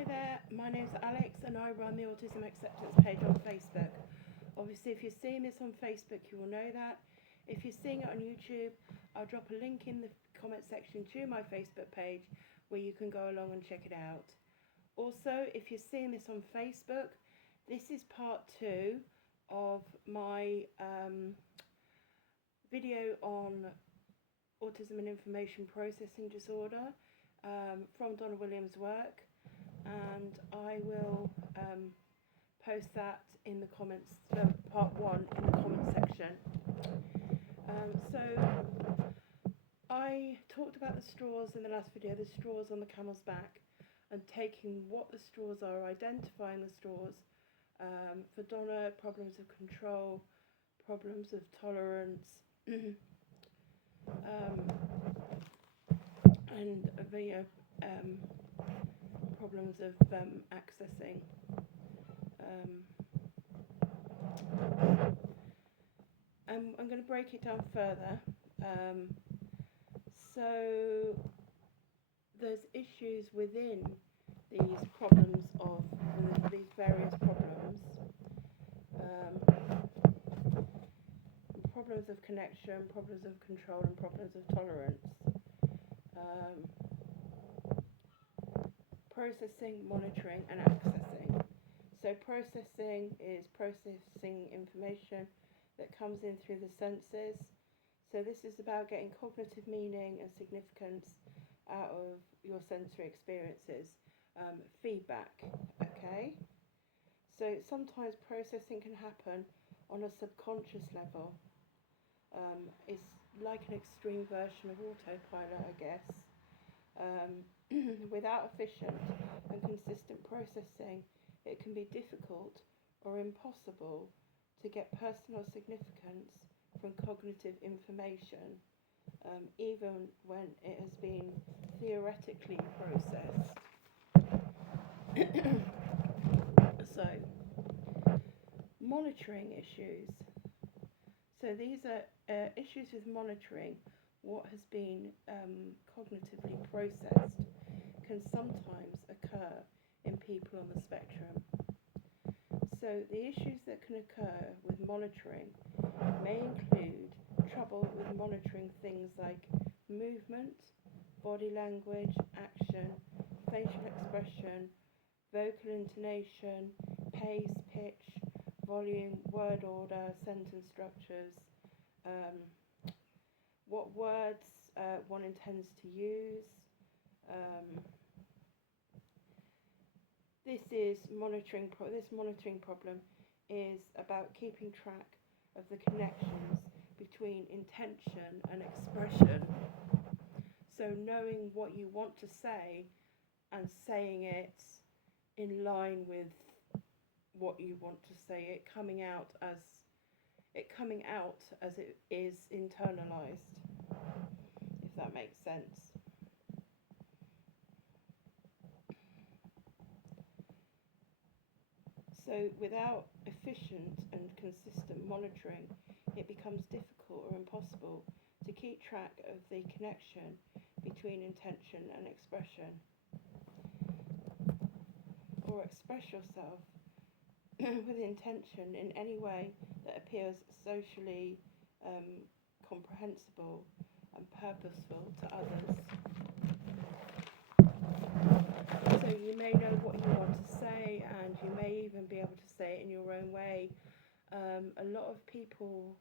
Hi there, my name's Alex and I run the Autism Acceptance page on Facebook. Obviously, if you're seeing this on Facebook, you will know that. If you're seeing it on YouTube, I'll drop a link in the comment section to my Facebook page where you can go along and check it out. Also, if you're seeing this on Facebook, this is part 2 of my video on autism and information processing disorder from Donna Williams' work, and I will post that in the comments, part 1 in the comment section. So I talked about the straws in the last video, the straws on the camel's back, and taking what the straws are, identifying the straws. For Donna, problems of control, problems of tolerance, and the problems of accessing. I'm going to break it down further. So there's issues within these problems of these various problems. Problems of connection, problems of control, and problems of tolerance. Processing, monitoring, and accessing. So processing is processing information that comes in through the senses. So this is about getting cognitive meaning and significance out of your sensory experiences. Feedback, okay? So sometimes processing can happen on a subconscious level. It's like an extreme version of autopilot, I guess. Without efficient and consistent processing, it can be difficult or impossible to get personal significance from cognitive information, even when it has been theoretically processed. So, monitoring issues. So these are issues with monitoring what has been cognitively processed can sometimes occur in people on the spectrum. So the issues that can occur with monitoring may include trouble with monitoring things like movement, body language, action, facial expression, vocal intonation, pace, pitch, volume, word order, sentence structures, what words one intends to use. This monitoring problem is about keeping track of the connections between intention and expression. So knowing what you want to say and saying it in line with what you want to say, it coming out as it is internalized, if that makes sense. So without efficient and consistent monitoring, it becomes difficult or impossible to keep track of the connection between intention and expression, or express yourself with intention in any way that appears socially comprehensible and purposeful to others. So you may know what you want to say, and you may even be able to say it in your own way. A lot of people,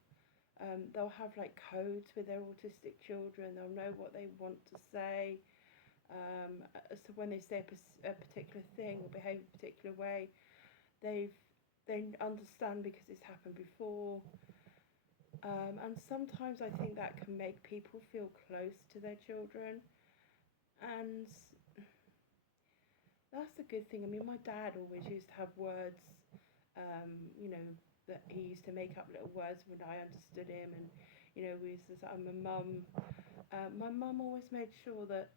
they'll have like codes with their autistic children. They'll know what they want to say. So when they say a particular thing or behave a particular way, they understand because it's happened before. And sometimes I think that can make people feel close to their children, and that's a good thing. I mean, my dad always used to have words, that he used to make up little words when I understood him, and we used to say, my mum always made sure that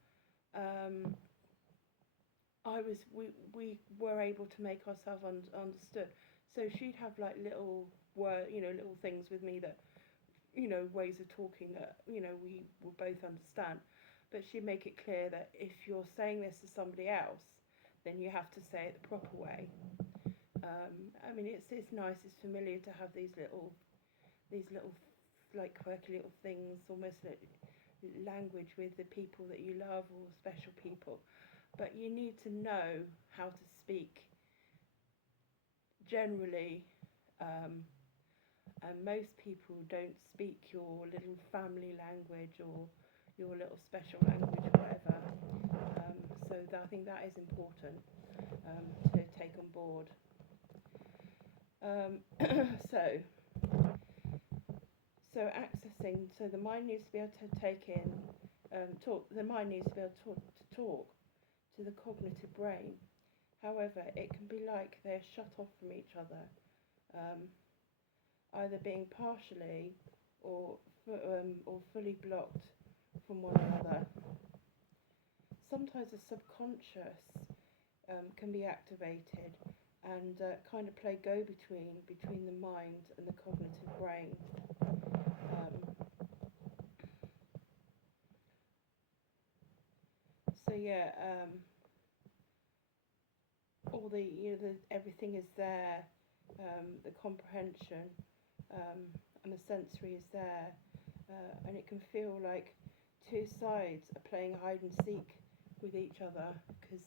we were able to make ourselves understood. So she'd have like little little things with me that, ways of talking that, we will both understand. But she'd make it clear that if you're saying this to somebody else, then you have to say it the proper way. I mean, it's nice, it's familiar to have these little like quirky little things, almost like language with the people that you love or special people. But you need to know how to speak generally, and most people don't speak your little family language or your little special language, whatever. So I think that is important to take on board. So accessing, so the mind needs to be able to take in, talk. The mind needs to be able to talk to the cognitive brain. However, it can be like they're shut off from each other, either being partially or fully blocked from one another. Sometimes the subconscious can be activated and kind of play go-between between the mind and the cognitive brain. So yeah, all the everything is there, the comprehension and the sensory is there, and it can feel like two sides are playing hide and seek with each other because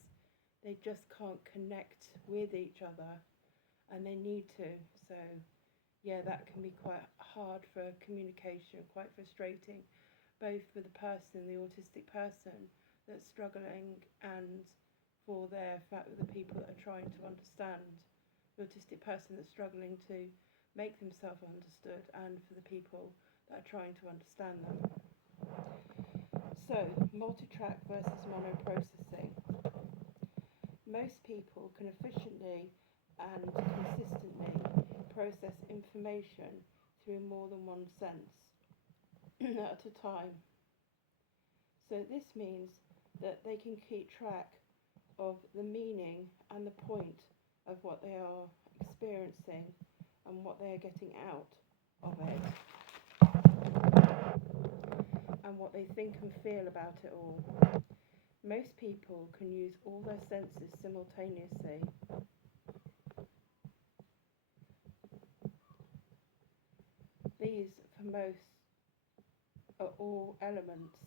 they just can't connect with each other, and they need to. So yeah, that can be quite hard for communication, quite frustrating, both for the person, the autistic person that's struggling, and for the people that are trying to understand, the autistic person that's struggling to make themselves understood, and for the people that are trying to understand them. So, multi-track versus mono-processing. Most people can efficiently and consistently process information through more than one sense at a time. So this means that they can keep track of the meaning and the point of what they are experiencing and what they are getting out of it, and what they think and feel about it all. Most people can use all their senses simultaneously. These, for most, are all elements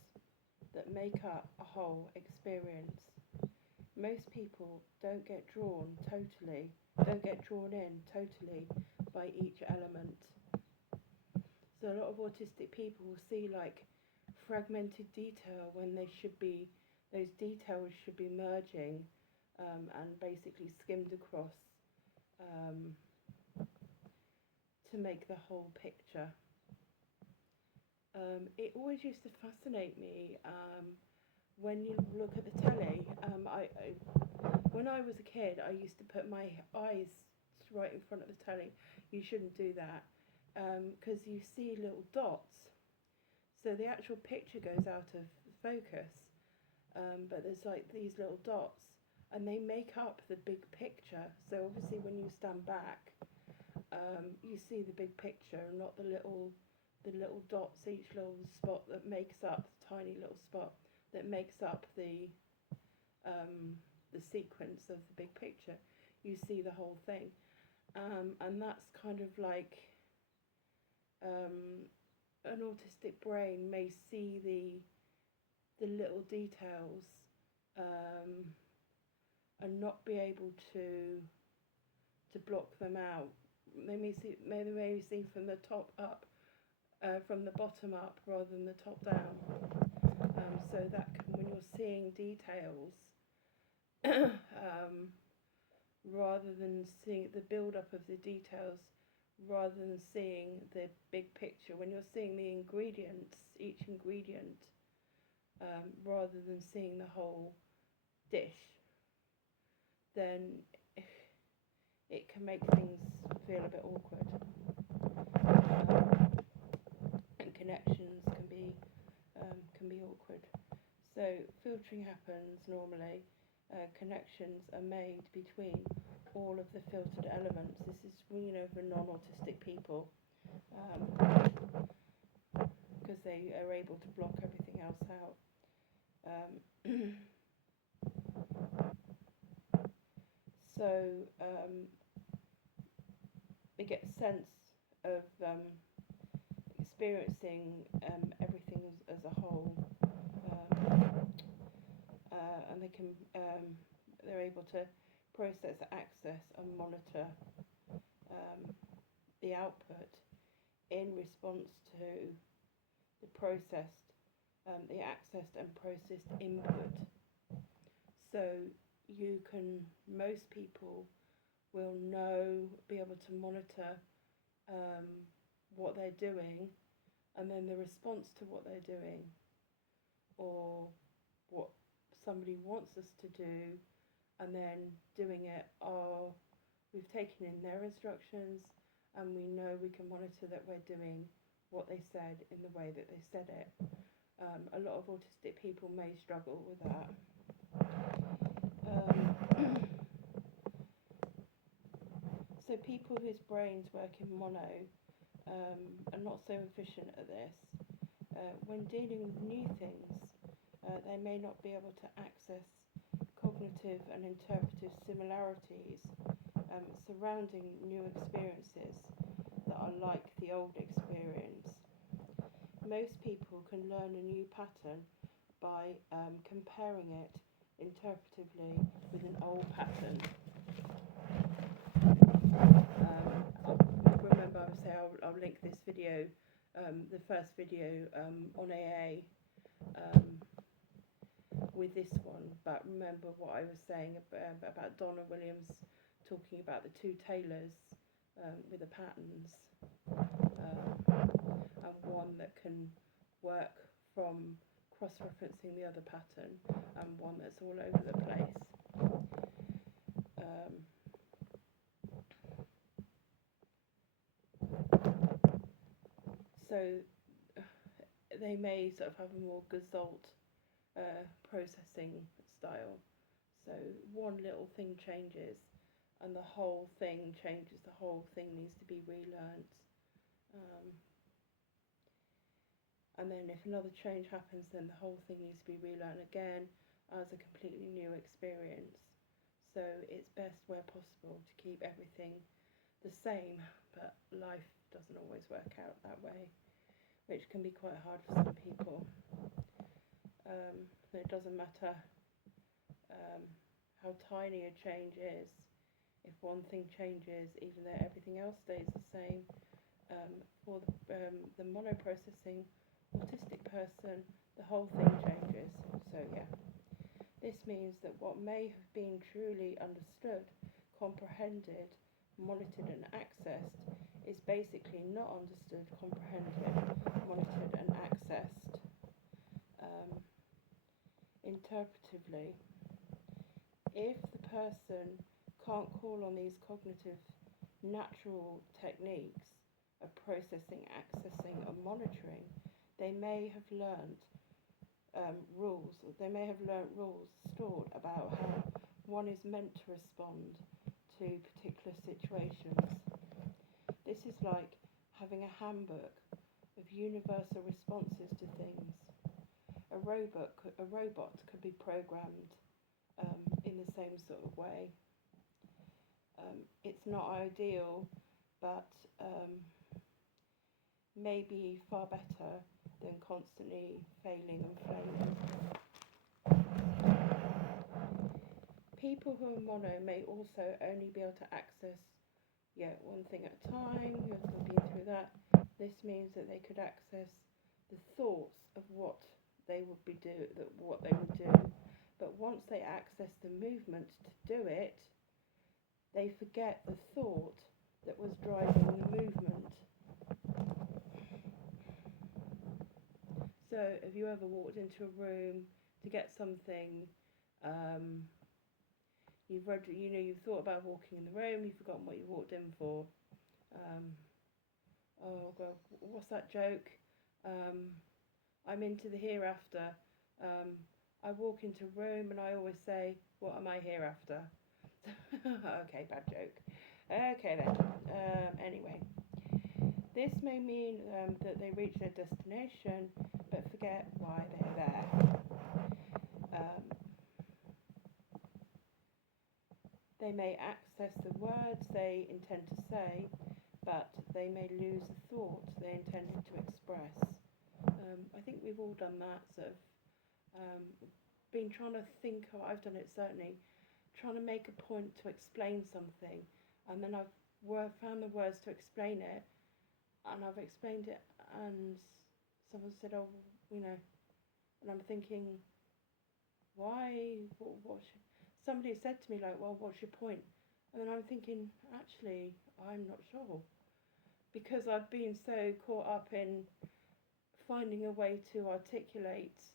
that make up a whole experience. Most people don't get drawn in totally by each element. So a lot of autistic people will see like fragmented detail when those details should be merging and basically skimmed across to make the whole picture. It always used to fascinate me when you look at the telly. When I was a kid, I used to put my eyes right in front of the telly. You shouldn't do that because you see little dots. So the actual picture goes out of focus, but there's like these little dots, and they make up the big picture. So obviously, when you stand back, you see the big picture, and not the little dots, each little spot that makes up the tiny little spot that makes up the sequence of the big picture. You see the whole thing, and that's kind of like an autistic brain may see the little details and not be able to block them out. They may see from the top up, from the bottom up rather than the top down. So that when you're seeing details, rather than seeing the build-up of the details, rather than seeing the big picture, when you're seeing the ingredients, each ingredient, rather than seeing the whole dish, then it can make things feel a bit awkward. And connections can be awkward. So filtering happens normally. Connections are made between all of the filtered elements. This is, for non-autistic people, because they are able to block everything else out. So they get a sense of experiencing everything as a whole, and they're able to process, access, and monitor the output in response to the processed, the accessed and processed input. So most people will be able to monitor what they're doing, and then the response to what they're doing, or what somebody wants us to do, and then doing it. We've taken in their instructions, and we know we can monitor that we're doing what they said in the way that they said it. A lot of autistic people may struggle with that. So people whose brains work in mono are not so efficient at this. When dealing with new things, they may not be able to access cognitive and interpretive similarities surrounding new experiences that are like the old experience. Most people can learn a new pattern by comparing it interpretively with an old pattern. Remember, I would say I'll link this video, the first video on AA, with this one. But remember what I was saying about Donna Williams talking about the two tailors with the patterns, and one that can work from cross-referencing the other pattern, and one that's all over the place. So they may sort of have a more gestalt processing style. So one little thing changes, and the whole thing changes. The whole thing needs to be relearnt. And then if another change happens, then the whole thing needs to be relearned again as a completely new experience. So it's best where possible to keep everything the same, but life doesn't always work out that way, which can be quite hard for some people. It doesn't matter how tiny a change is. If one thing changes, even though everything else stays the same, for the monoprocessing autistic person, the whole thing changes. So yeah, this means that what may have been truly understood, comprehended, monitored and accessed is basically not understood, comprehended, monitored and accessed interpretively. If the person can't call on these cognitive natural techniques of processing, accessing and monitoring, they may have learned rules. They may have learnt rules stored about how one is meant to respond to particular situations. This is like having a handbook of universal responses to things. A robot could be programmed in the same sort of way. It's not ideal, but maybe far better than constantly failing and flailing. People who are mono may also only be able to access one thing at a time. You're still being through that. This means that they could access the thoughts of what they would do. But once they access the movement to do it, they forget the thought that was driving the movement. So have you ever walked into a room to get something, you've thought about walking in the room, you've forgotten what you walked in for. Oh God, what's that joke? I'm into the hereafter. I walk into a room and I always say, what am I here after? Okay, bad joke. Okay then. Anyway, this may mean that they reach their destination but forget why they're there. They may access the words they intend to say, but they may lose the thought they intended to express. I think we've all done that, sort of been trying to think, or I've done it certainly, trying to make a point to explain something, and then I've found the words to explain it, and I've explained it, and someone said, oh, you know, and I'm thinking, why, somebody said to me, like, well, what's your point? And then I'm thinking, actually, I'm not sure, because I've been so caught up in finding a way to articulate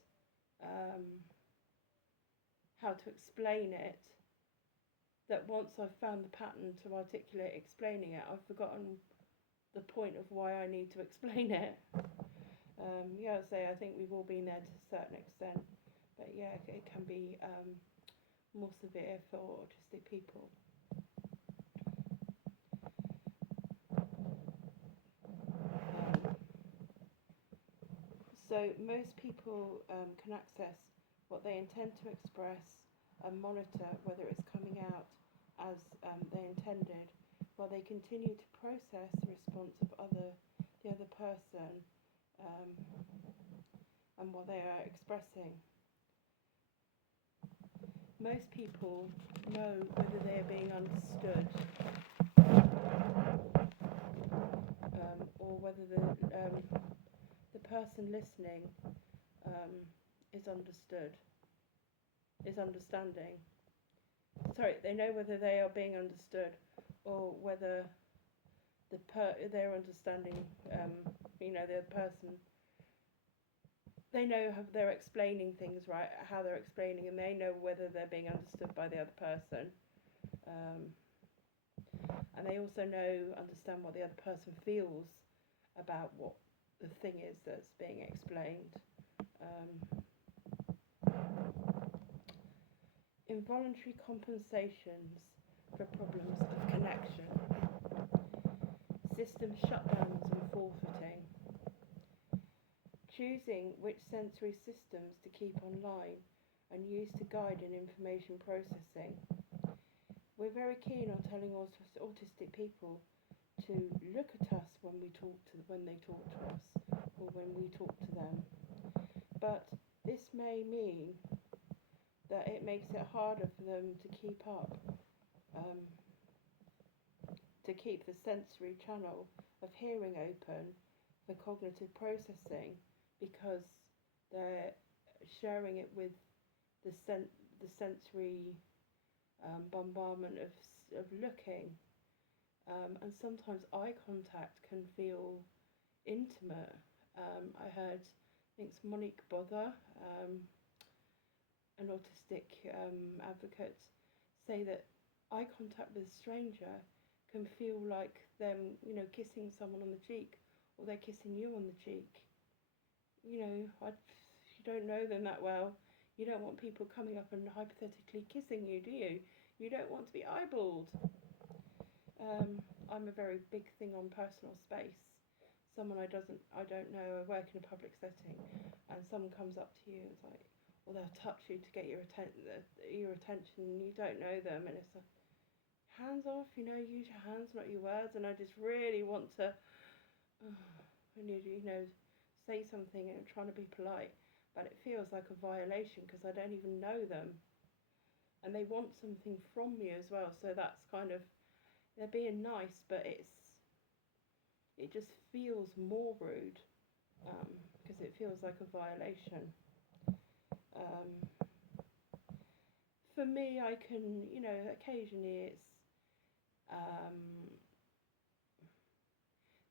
how to explain it, that once I've found the pattern to articulate explaining it, I've forgotten the point of why I need to explain it. Yeah, I think we've all been there to a certain extent, but yeah, it can be more severe for autistic people. So most people can access what they intend to express and monitor whether it's coming out as they intended, while they continue to process the response of the other person and what they are expressing. Most people know whether they are being understood or whether the person listening is understanding. Sorry, they know whether they are being understood or whether they're understanding, the person. They know how they're explaining things right, how they're explaining, and they know whether they're being understood by the other person. And they also understand what the other person feels about what the thing is that's being explained. Involuntary compensations for problems of connection. System shutdowns and forfeiting. Choosing which sensory systems to keep online and use to guide in information processing. We're very keen on telling autistic people to look at us when they talk to us, or when we talk to them. But this may mean that it makes it harder for them to keep up, to keep the sensory channel of hearing open for cognitive processing, because they're sharing it with the sensory bombardment of looking, and sometimes eye contact can feel intimate. I heard, I think it's Monique Bother, an autistic advocate, say that eye contact with a stranger can feel like them, kissing someone on the cheek, or they're kissing you on the cheek. You don't know them that well. You don't want people coming up and hypothetically kissing you, do you? You don't want to be eyeballed. I'm a very big thing on personal space. Someone I don't know, I work in a public setting, and someone comes up to you and it's like, or they'll touch you to get your attention, and you don't know them, and it's like, hands off, use your hands, not your words. And I just really want to, say something and trying to be polite, but it feels like a violation because I don't even know them, and they want something from me as well. So that's kind of, they're being nice, but it just feels more rude because it feels like a violation. For me, I can, occasionally it's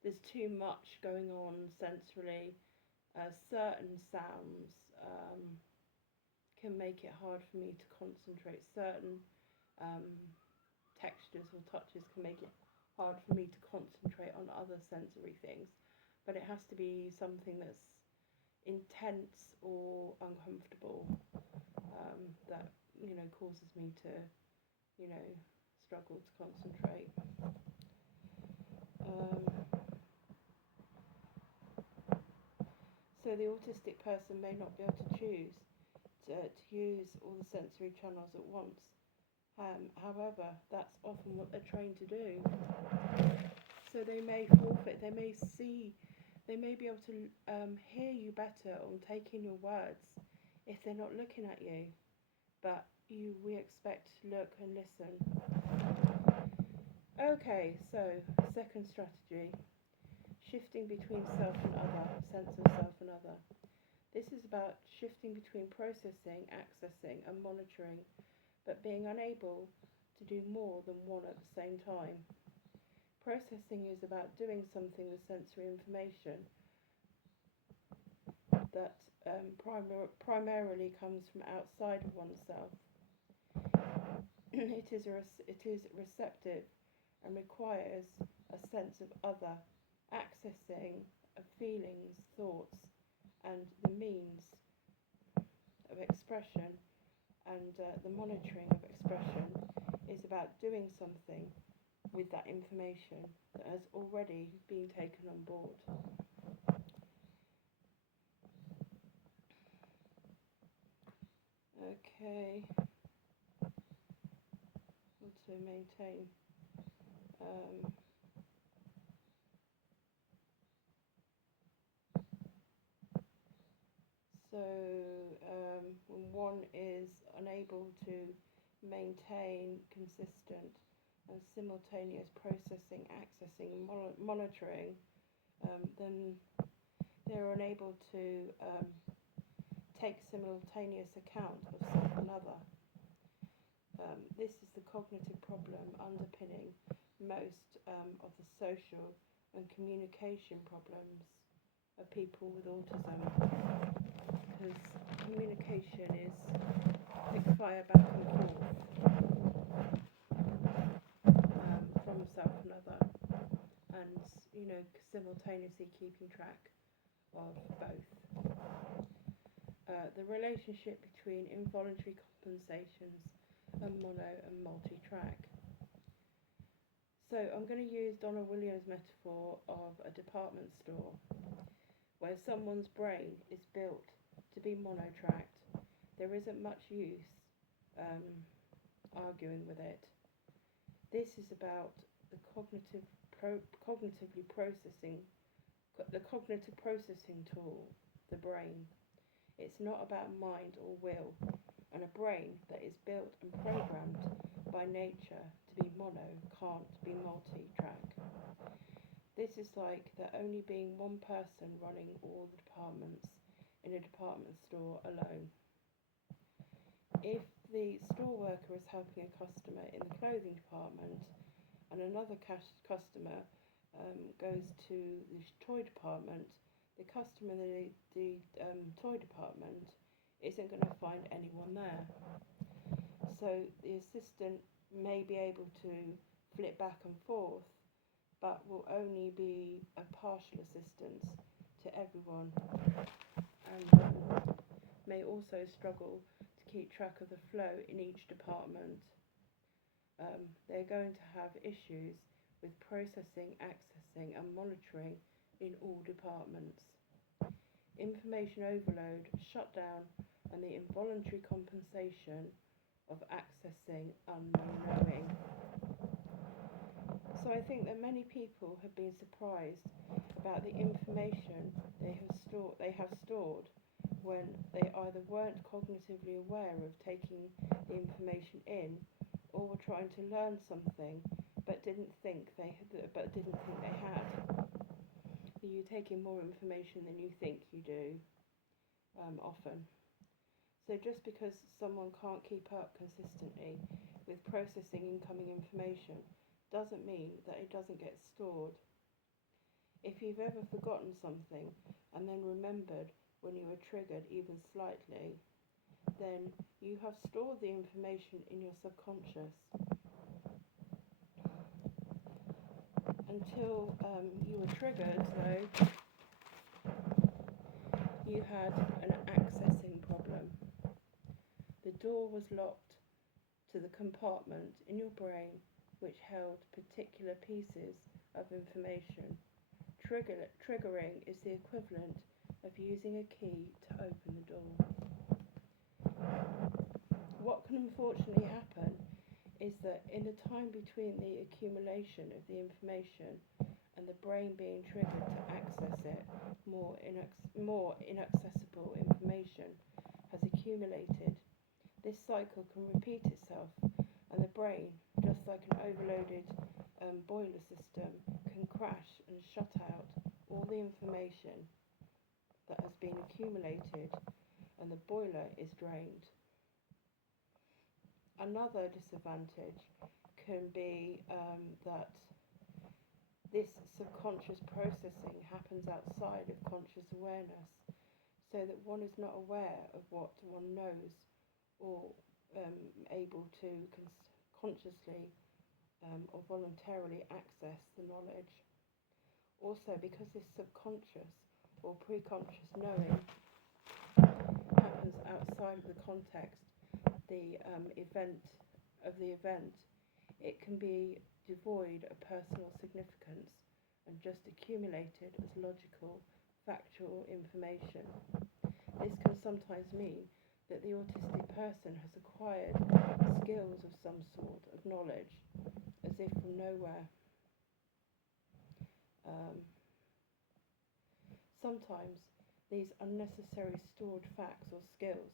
there's too much going on sensorily. Certain sounds can make it hard for me to concentrate. Certain textures or touches can make it hard for me to concentrate on other sensory things. But it has to be something that's intense or uncomfortable that causes me to struggle to concentrate. So the autistic person may not be able to choose to use all the sensory channels at once, However, that's often what they're trained to do. So they may forfeit, they may be able to hear you better or take in your words if they're not looking at you. But we expect to look and listen. Okay, so second strategy, shifting between self and other, sense of self and other. This is about shifting between processing, accessing, and monitoring, but being unable to do more than one at the same time. Processing is about doing something with sensory information that primarily comes from outside of oneself. It is receptive and requires a sense of other, accessing of feelings, thoughts, and the means of expression, and the monitoring of expression is about doing something with that information that has already been taken on board. Okay, to maintain when one is unable to maintain consistent and simultaneous processing, accessing, monitoring, then they're unable to take simultaneous account of self and other. This is the cognitive problem underpinning most of the social and communication problems of people with autism, because communication is quick fire back and forth from self and other, and simultaneously keeping track of both. The relationship between involuntary compensations and mono and multi-track. So I'm going to use Donna Williams' metaphor of a department store where someone's brain is built to be monotracked. There isn't much use arguing with it. This is about the cognitive processing tool, the brain. It's not about mind or will, and a brain that is built and programmed by nature to be mono can't be multi-track. This is like there only being one person running all the departments in a department store alone. If the store worker is helping a customer in the clothing department and another customer goes to the toy department, the customer in the toy department isn't going to find anyone there. So the assistant may be able to flip back and forth, but will only be a partial assistance to everyone, and may also struggle to keep track of the flow in each department. They're going to have issues with processing, accessing, and monitoring in all departments. Information overload, shutdown, and the involuntary compensation of accessing unknown knowing. So I think that many people have been surprised about the information they have stored when they either weren't cognitively aware of taking the information in, or were trying to learn something but didn't think they had. You take in more information than you think you do, often. So just because someone can't keep up consistently with processing incoming information doesn't mean that it doesn't get stored. If you've ever forgotten something and then remembered when you were triggered even slightly, then you have stored the information in your subconscious until you were triggered, though you had an accessing problem. The door was locked to the compartment in your brain which held particular pieces of information. Triggering is the equivalent of using a key to open the door. What can unfortunately happen In the time between the accumulation of the information and the brain being triggered to access it, more inaccessible information has accumulated. This cycle can repeat itself, and the brain, just like an overloaded boiler system, can crash and shut out all the information that has been accumulated, and the boiler is drained. Another disadvantage can be that this subconscious processing happens outside of conscious awareness, so that one is not aware of what one knows or able to consciously or voluntarily access the knowledge. Also, because this subconscious or preconscious knowing happens outside of the context, the event, it can be devoid of personal significance and just accumulated as logical, factual information. This can sometimes mean that the autistic person has acquired skills of some sort of knowledge, as if from nowhere. Sometimes these unnecessary stored facts or skills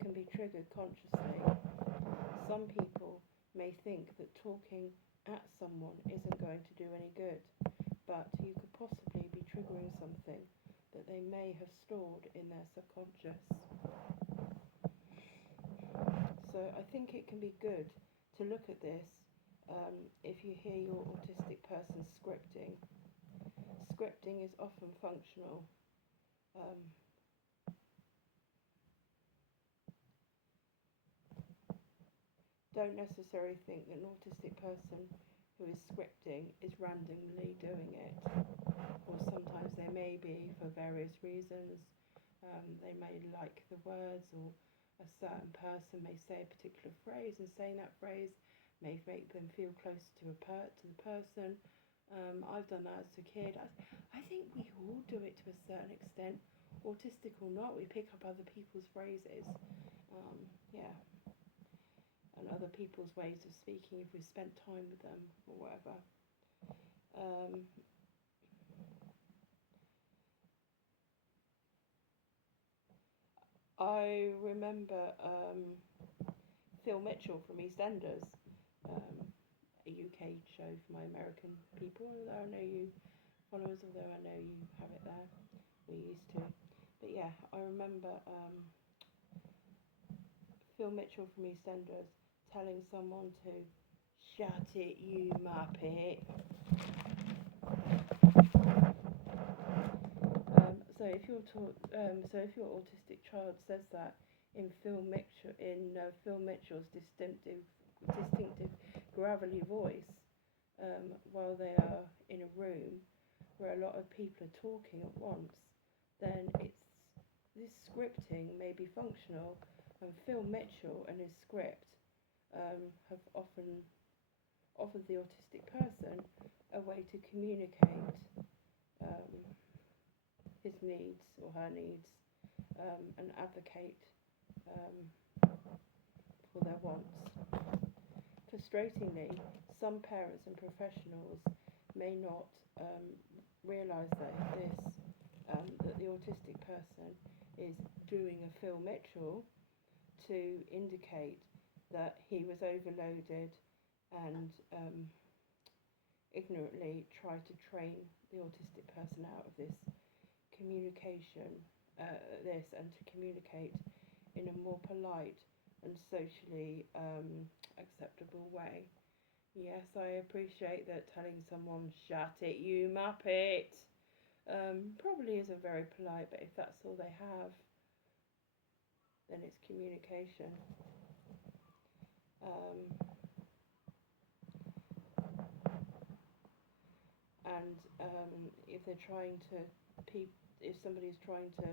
can be triggered consciously. Some people may think that talking at someone isn't going to do any good, but you could possibly be triggering something that they may have stored in their subconscious. So I think it can be good to look at this if you hear your autistic person scripting. Scripting is often functional. Don't necessarily think that an autistic person who is scripting is randomly doing it, or sometimes they may be for various reasons. They may like the words, or a certain person may say a particular phrase, and saying that phrase may make them feel close to the person. I've done that as a kid. I think we all do it to a certain extent, autistic or not. We pick up other people's phrases, and other people's ways of speaking if we spent time with them or whatever. I remember Phil Mitchell from EastEnders, a UK show for my American people, although I know you followers, although I know you have it there. We used to. But yeah, I remember Phil Mitchell from EastEnders telling someone to shut it, you muppet. So if your autistic child says that in Phil Mitchell's distinctive gravelly voice, while they are in a room where a lot of people are talking at once, then this scripting may be functional, and Phil Mitchell and his script have often offered the autistic person a way to communicate his needs or her needs, and advocate for their wants. Frustratingly, some parents and professionals may not realise that the autistic person is doing a Phil Mitchell to indicate that he was overloaded and ignorantly tried to train the autistic person out of this communication, and to communicate in a more polite and socially acceptable way. Yes, I appreciate that telling someone, shut it, you muppet, probably isn't very polite, but if that's all they have, then it's communication. If they're trying to, if somebody's trying to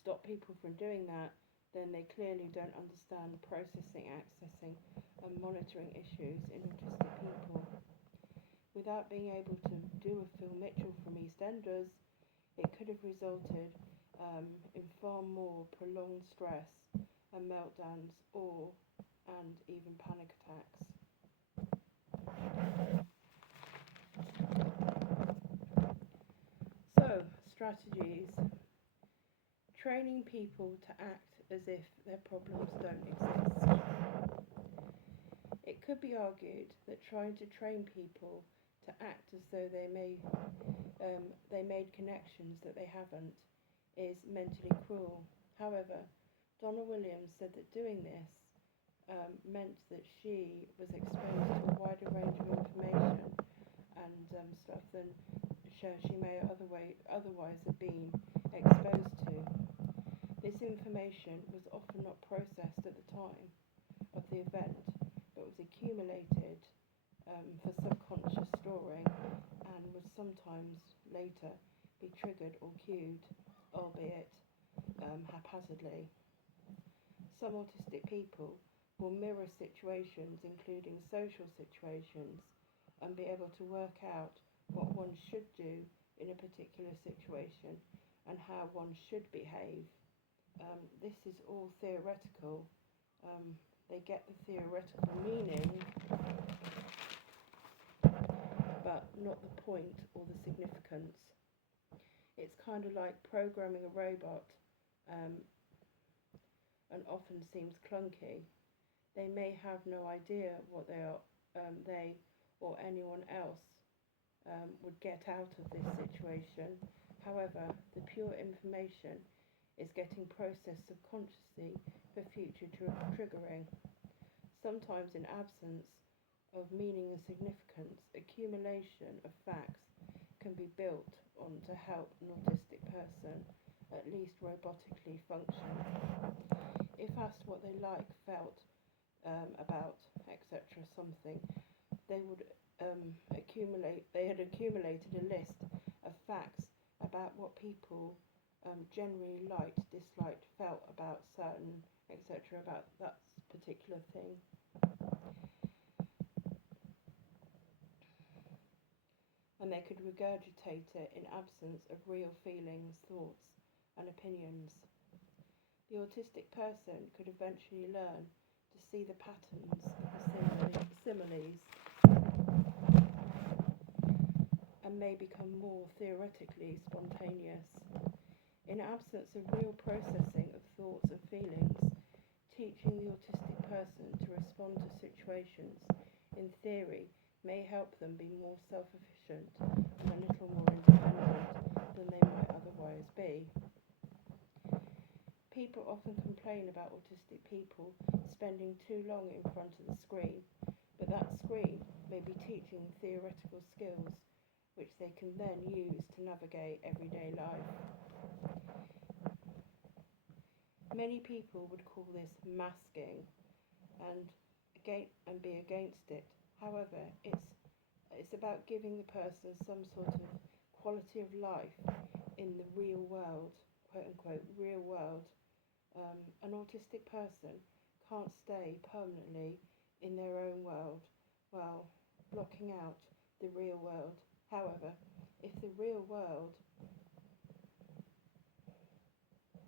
stop people from doing that, then they clearly don't understand processing, accessing, and monitoring issues in autistic people. Without being able to do a Phil Mitchell from EastEnders, it could have resulted in far more prolonged stress and meltdowns, and even panic attacks. strategies. Training people to act as if their problems don't exist. It could be argued that trying to train people to act as though they made connections that they haven't is mentally cruel. However, Donna Williams said that doing this meant that she was exposed to a wider range of information and stuff than she may otherwise have been exposed to. This information was often not processed at the time of the event, but was accumulated for subconscious storing and would sometimes later be triggered or cued, albeit haphazardly. Some autistic people will mirror situations, including social situations, and be able to work out what one should do in a particular situation and how one should behave. This is all theoretical. They get the theoretical meaning, but not the point or the significance. It's kind of like programming a robot, and often seems clunky. They may have no idea what they or anyone else would get out of this situation. However, the pure information is getting processed subconsciously for future triggering. Sometimes in absence of meaning and significance, accumulation of facts can be built on to help an autistic person at least robotically function. If asked what they felt about, etc., something, they had accumulated a list of facts about what people generally liked, disliked, felt about certain, etc., about that particular thing. And they could regurgitate it in absence of real feelings, thoughts, and opinions. The autistic person could eventually learn to see the patterns of the similes and may become more theoretically spontaneous. In absence of real processing of thoughts and feelings, teaching the autistic person to respond to situations, in theory, may help them be more self-efficient and a little more independent than they might otherwise be. People often complain about autistic people spending too long in front of the screen, but that screen may be teaching theoretical skills which they can then use to navigate everyday life. Many people would call this masking and be against it. However, it's about giving the person some sort of quality of life in the real world, quote unquote, real world. An autistic person can't stay permanently in their own world while blocking out the real world. However, if the real world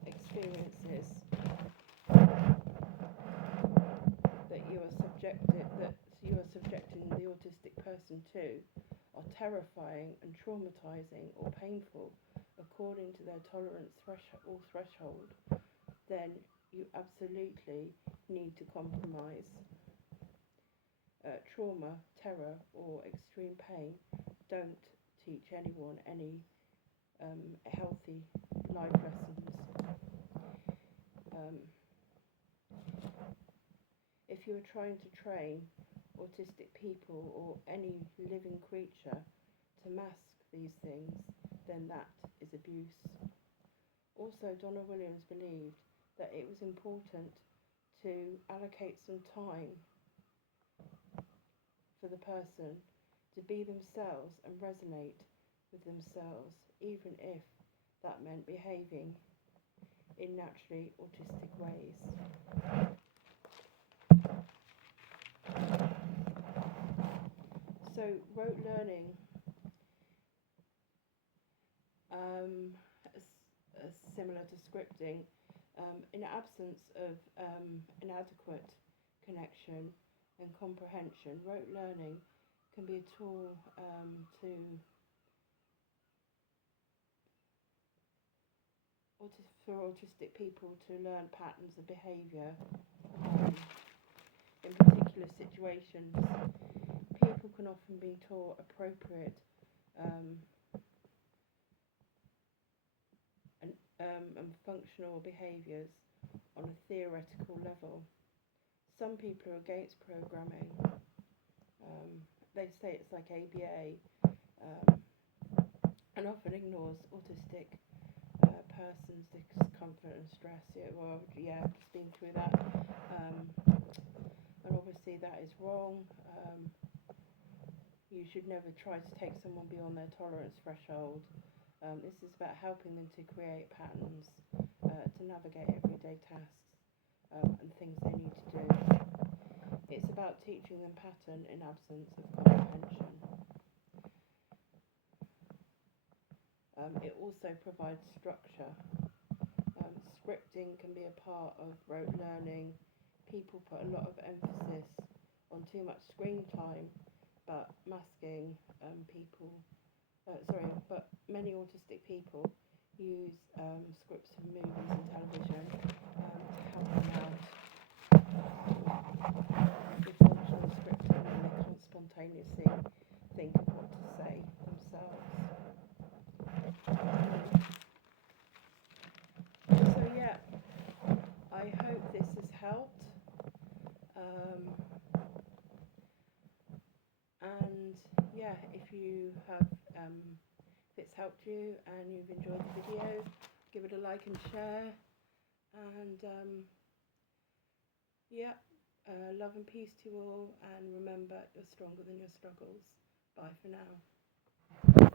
experiences that you are subjecting the autistic person to are terrifying and traumatizing or painful according to their tolerance threshold, then you absolutely need to compromise. Trauma, terror, or extreme pain don't teach anyone any healthy life lessons. If you are trying to train autistic people or any living creature to mask these things, then that is abuse. Also, Donna Williams believed that it was important to allocate some time for the person to be themselves and resonate with themselves, even if that meant behaving in naturally autistic ways. So, rote learning, similar to scripting, in absence of inadequate connection and comprehension, rote learning can be a tool to for autistic people to learn patterns of behaviour. Um, in particular situations, people can often be taught appropriate um, and functional behaviours on a theoretical level. Some people are against programming. They say it's like ABA, and often ignores autistic person's discomfort and stress. I've just been through that, and obviously that is wrong. You should never try to take someone beyond their tolerance threshold. This is about helping them to create patterns, to navigate everyday tasks and things they need to do. It's about teaching them pattern in absence of comprehension. It also provides structure. Scripting can be a part of rote learning. People put a lot of emphasis on too much screen time, but but many autistic people use scripts from movies and television to help them out with functional scripting, and they can't spontaneously think of what to say themselves. So yeah, I hope this has helped. And yeah, if it's helped you and you've enjoyed the video, give it a like and share. And love and peace to you all. And remember, you're stronger than your struggles. Bye for now.